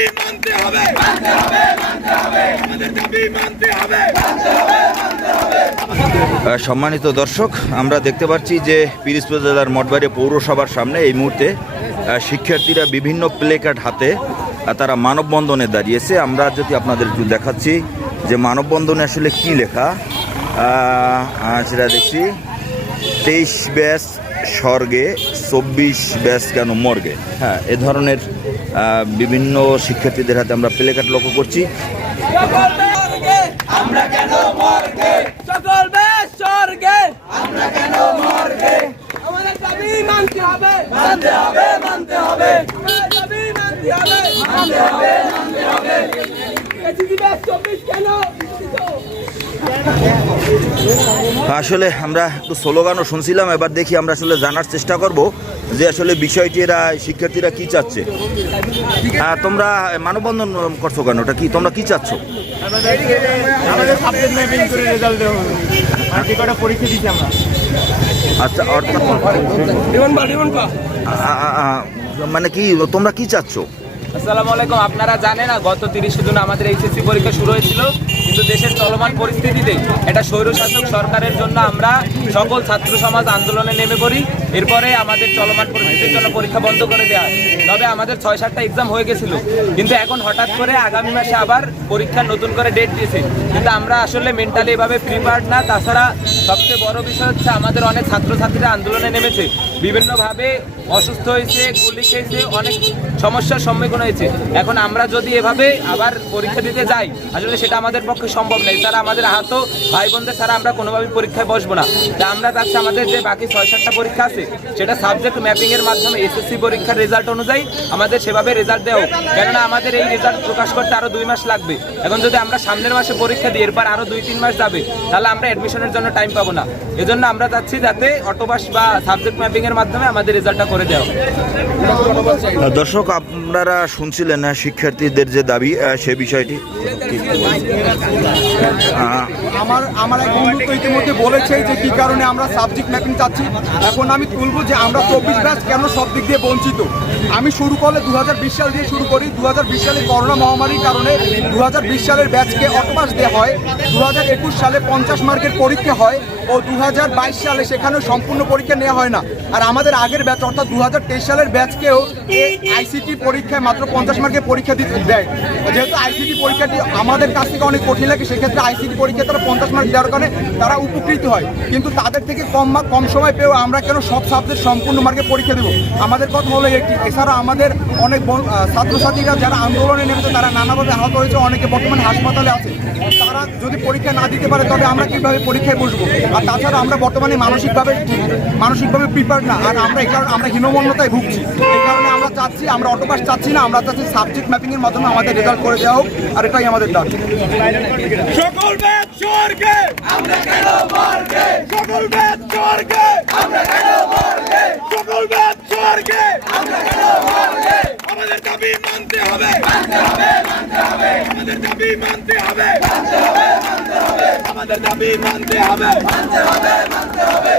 দাবি মানতে হবে। আমাদের দাবি মানতে হবে। আহ, সম্মানিত দর্শক আমরা দেখতে পাচ্ছি যে পিরিজপুর জেলার মঠবাড়ি পৌরসভার সামনে এই মুহূর্তে শিক্ষার্থীরা বিভিন্ন প্লেকার্ড হাতে তারা মানববন্ধনে দাঁড়িয়েছে। আমরা যদি আপনাদের একটু দেখাচ্ছি যে মানববন্ধনে আসলে কি লেখা। সেটা দেখছি। তেইশ ব্যাস স্বর্গে চব্বিশ ব্যাস কেন মর্গে? হ্যাঁ এ ধরনের বিভিন্ন শিক্ষার্থীদের হাতে আমরা প্লেকার্ড লক্ষ্য করছি। আমরা কেন মর্গে? সকল বেশ স্বর্গে। আমরা কেন মর্গে? আমাদের দাবি মানতে হবে। মানতে হবে মানতে হবে। দাবি মানতে হবে। মানতে হবে মানতে হবে। চব্বিশ কেন? আসলে আমরা একটু স্লোগানও শুনছিলাম এবার দেখি আমরা আসলে জানার চেষ্টা করব যে আসলে বিষয়টি এরা শিক্ষার্থীরা কি চাচ্ছে। হ্যাঁ তোমরা মানববন্ধন করছ কেন? ওটা কি তোমরা কি চাচ্ছ? আচ্ছা মানে কি তোমরা কি চাচ্ছ? আসসালামু আলাইকুম আপনারা জানেন না গত তিরিশে জুন আমাদের এইচএসসি পরীক্ষা শুরু হয়েছিল। কিন্তু দেশের চলমান পরিস্থিতিতে এটা স্বৈরশাসক সরকারের জন্য আমরা সকল ছাত্র সমাজ আন্দোলনে নেমে পড়ি। এরপরে আমাদের চলমান পরিস্থিতির জন্য পরীক্ষা বন্ধ করে দেওয়া। তবে আমাদের ছয় সাতটা এক্সাম হয়ে গেছিল। কিন্তু এখন হঠাৎ করে আগামী মাসে আবার পরীক্ষা নতুন করে ডেট দিয়েছে। কিন্তু আমরা আসলে মেন্টালি এভাবে প্রিপেয়ার্ড না। তাছাড়া সবচেয়ে বড় বিষয় হচ্ছে আমাদের অনেক ছাত্রছাত্রীরা আন্দোলনে নেমেছে। বিভিন্নভাবে অসুস্থ হয়েছে, গুলি খেয়েছে, অনেক সমস্যার সম্মুখীন হয়েছে। এখন আমরা যদি এভাবে আবার পরীক্ষা দিতে যাই, আসলে সেটা আমাদের পক্ষে সম্ভব নেই তারা আমাদের আহত ভাই বোনদের ছাড়া আমরা কোনোভাবে পরীক্ষায় বসবো না। তা আমরা চাচ্ছি আমাদের যে বাকি ছয় সাতটা পরীক্ষা আছে, সেটা সাবজেক্ট ম্যাপিং এর মাধ্যমে এসএসসি পরীক্ষার রেজাল্ট অনুযায়ী আমাদের সেভাবে রেজাল্ট দেওয়া হোক। কেননা আমাদের এই রেজাল্ট প্রকাশ করতে আরও দুই মাস লাগবে। এখন যদি আমরা সামনের মাসে পরীক্ষা দিই, এরপর আরও দুই তিন মাস যাবে, তাহলে আমরা অ্যাডমিশনের জন্য টাইম না। এজন্য আমরা চাচ্ছি যাতে অটোবাস বা সাবজেক্ট ম্যাপিং এর মাধ্যমে আমাদের রেজাল্টটা করে দেওয়া দর্শক আপনারা শুনছিলেন শিক্ষার্থীদের যে দাবি সে বিষয়টি। আমার আমার এক বন্ধু তো ইতিমধ্যে বলেছে যে কি কারণে আমরা সাবজেক্ট ম্যাপিং চাচ্ছি। এখন আমি তুলবো যে আমরা চব্বিশ ব্যাচ কেন সব দিক দিয়ে বঞ্চিত? আমি শুরু করলে দু হাজার বিশ সাল দিয়ে শুরু করি। দু হাজার বিশ সালে করোনা মহামারীর কারণে দু হাজার বিশ সালের ব্যাচকে অটোপাস দেওয়া হয়। দুহাজার একুশ সালে পঞ্চাশ মার্কের পরীক্ষা হয়। ও দু হাজার বাইশ সালে সেখানে সম্পূর্ণ পরীক্ষা নেওয়া হয় না। আর আমাদের আগের ব্যাচ, অর্থাৎ দু হাজার তেইশ সালের ব্যাচকেও আইসিটি পরীক্ষায় মাত্র পঞ্চাশ মার্কের পরীক্ষা দিতে দেয়। যেহেতু আইসিটি পরীক্ষাটি আমাদের কাছ থেকে অনেক কঠিন লাগে, সেক্ষেত্রে আইসিটি পরীক্ষা তারা পঞ্চাশ মার্ক দেওয়ার কারণে তারা উপকৃত হয়। কিন্তু তাদের থেকে কম মার্ক কম সময় পেয়েও আমরা কেন সব সাবজেক্ট সম্পূর্ণ মার্কে পরীক্ষা দেবো? আমাদের কথা হলো একটি। এছাড়া আমাদের অনেক ছাত্রছাত্রীরা যারা আন্দোলনে নেমেছে, তারা নানাভাবে আহত হয়েছে, অনেকে বর্তমানে হাসপাতালে আছে। তারা যদি পরীক্ষা না দিতে পারে, তবে আমরা কীভাবে পরীক্ষায় বসবো? আর তাছাড়া আমরা বর্তমানে মানসিকভাবে মানসিকভাবে প্রিপেয়ার না। আর আমরা এই কারণে আমরা হীনমন্যতায় ভুগছি। এই কারণে আমরা চাচ্ছি আমরা অটোপাস চাচ্ছি না আমরা চাচ্ছি সাবজেক্ট ম্যাপিংয়ের মাধ্যমে আমাদের রেজাল্ট করে দেওয়া হোক আর এটাই আমাদের দাবি। সকল ব্যাচ স্বর্গে! আমরা কেন মর্গে? সকল ব্যাচ স্বর্গে! আমরা কেন মর্গে? সকল ব্যাচ স্বর্গে! আমরা কেন মর্গে? আমাদের দাবি মানতে হবে। মানতে হবে মানতে হবে। আমাদের দাবি মানতে হবে। মানতে হবে মানতে হবে আমাদের দাবি মানতে হবে। মানতে হবে মানতে হবে।